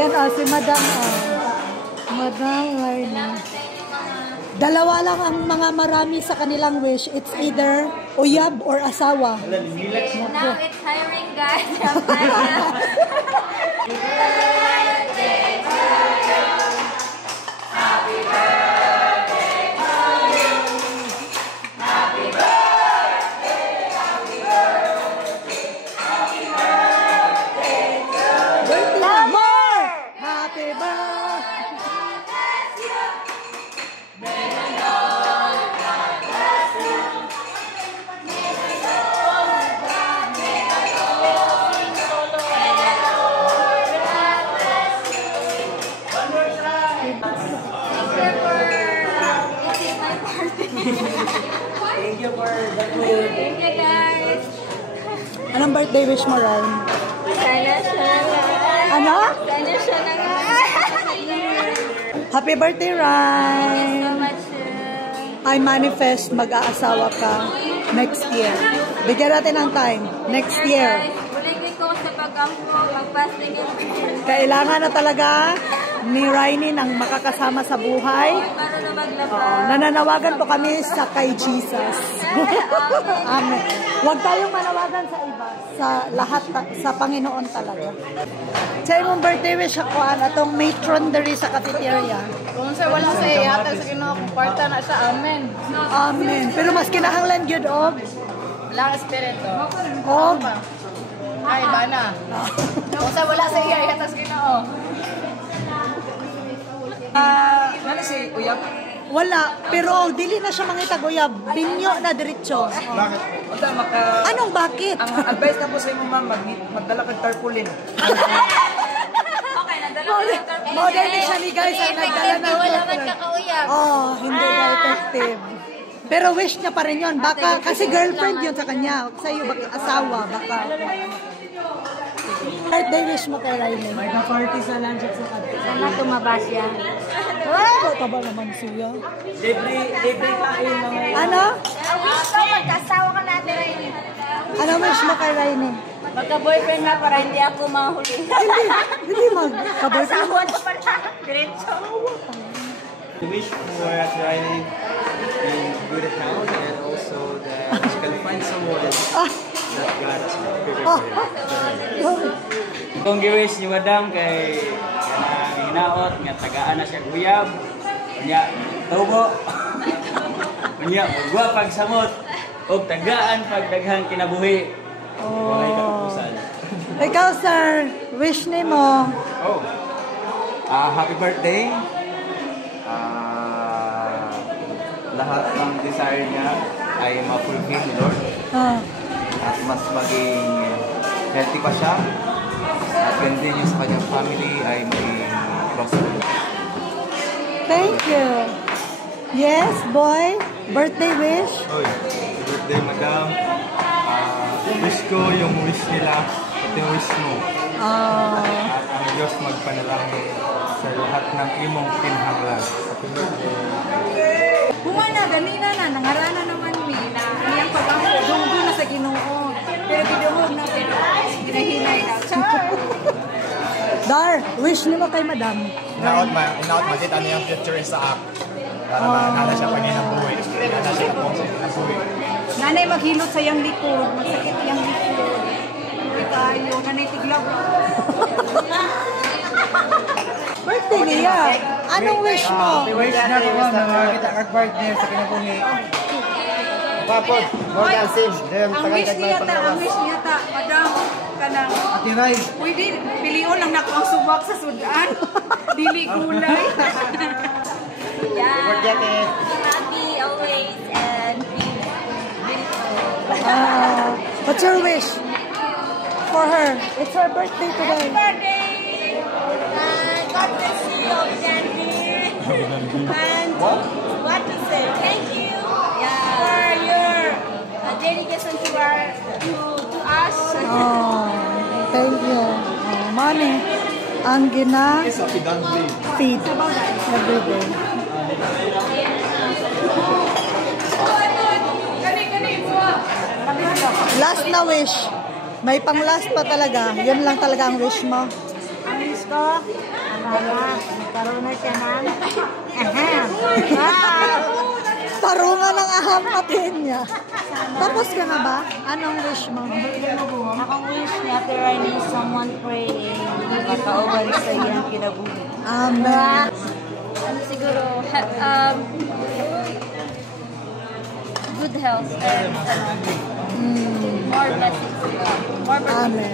Yan, si Madam, Madam Lainey. Dalawa lang ang mga marami sa kanilang wish. It's either uyab or asawa. Now it's hiring guys. Thank you for the food. Thank you guys. Anong birthday wish mo, Ryan? Sana siya na nga. Ano? Sana siya na nga. Happy birthday, Thank you so Ryan! much. I manifest mag-aasawa ka next year. Bigyan natin ng time. Next year. Ulitin ko sa pag-ampo, mag-fasting and prayer. Kailangan na talaga ni Rainy ng makakasama sa buhay. Para na maglaba. Nananawagan po kami sa kay Jesus. Amen. Huwag tayong manawagan sa iba. Sa lahat, sa Panginoon talaga. Sa imong birthday wish ako, atong matron diri sa cafeteria. Kung sir, wala sa ihatag sa Ginoo kung kwarta na siya, amen. Amen. Pero mas kinahanglan gyud og Wala ang espiritu. og Ay, bana. Kung sir, wala sa ihatag sa Ginoo. Ano si Uyap? wala, pero dili na siya mangitag uyab. Binyo na diretso. Bakit? Wala, Anong bakit? Ang advice na po sa inyo, ma'am, magdala kang tarpaulin. Okay, nadala ko yung tarpaulin. Modern din siya ni guys ang nagdala ng Wala man kakauyab. Oh, hindi na effective. Pero wish niya pa rin yun. Baka, kasi girlfriend yun sa kanya. Sa iyo, baka asawa, baka. Birthday wish mo kay Riley. May ka-party sa lunch at sa kati. Sana tumaba siya. Wow! Taba naman siya. Libre kain na may... Ano? Wish ko, magkasawa ka natin. Ano wish mo kay Riley? Magka-boyfriend na para hindi ako mahuli. Hindi mag-kaboyfriend. Asawa na pala. Diretso. Wish for Riley in good health and also that she can find someone that God has prepared for her. Kung giwish ni Madam kay hinaot nga tagaan na siya guyab. Unya tubo. Unya magwa pagsamot og tagaan pagdaghang kinabuhi. Walay katapusan. Ikaw, sir, wish ni mo. Oh, happy birthday. Lahat ng desire niya ay ma-fulfill ni Lord. At mas maging healthy pa siya. At ganda niya sa kanyang family ay maging prosperous. Thank you. Yes, boy. Birthday wish. Oy, happy birthday, madam. Wish ko yung wish nila at yung wish mo. At ang Diyos magpanalangin sa lahat ng imong kinahanglan. Happy birthday. Humana, ganina na, nangarana naman mi na iyang pag-ampo, dunggo na sa Ginoo. Pero binuhog na, pero ginahinay na. Char! Dar, wish ni mo kay Madam. Inaot madit ano yung future sa act. Para manala siya panginabuhi. Manala siya panginabuhi. Nanay maghilot sa iyang likod, magsakit iyang likod. Uy tayo, nanay tiglaw. Birthday niya. Anong wish mo? Wish na ko na kita kag-partner sa kinabuhi. Papod, more than same. Ang wish niya ta, madam, kanang, Ate Rai, pwede, pilion lang na ko ang subak sa sudan. Dili gulay. Yeah. Happy always and be beautiful. What's your wish for her? It's her birthday today. Birthday! God bless you, Dandy. And what to say? Thank you for your dedication to us. Thank you. Money. Ang feed every day. Last na wish. May pang last pa talaga. Yun lang talaga ang wish mo. Ang wish ko, nagkaroon na siya ng tarungan ng ahampatin niya. Tapos ka na ba? Anong wish mo? Akong wish niya, pero I need someone praying. Makauwan sa iyang kinabuhi. Amen. Siguro, good health and more blessings. More blessings. Amen.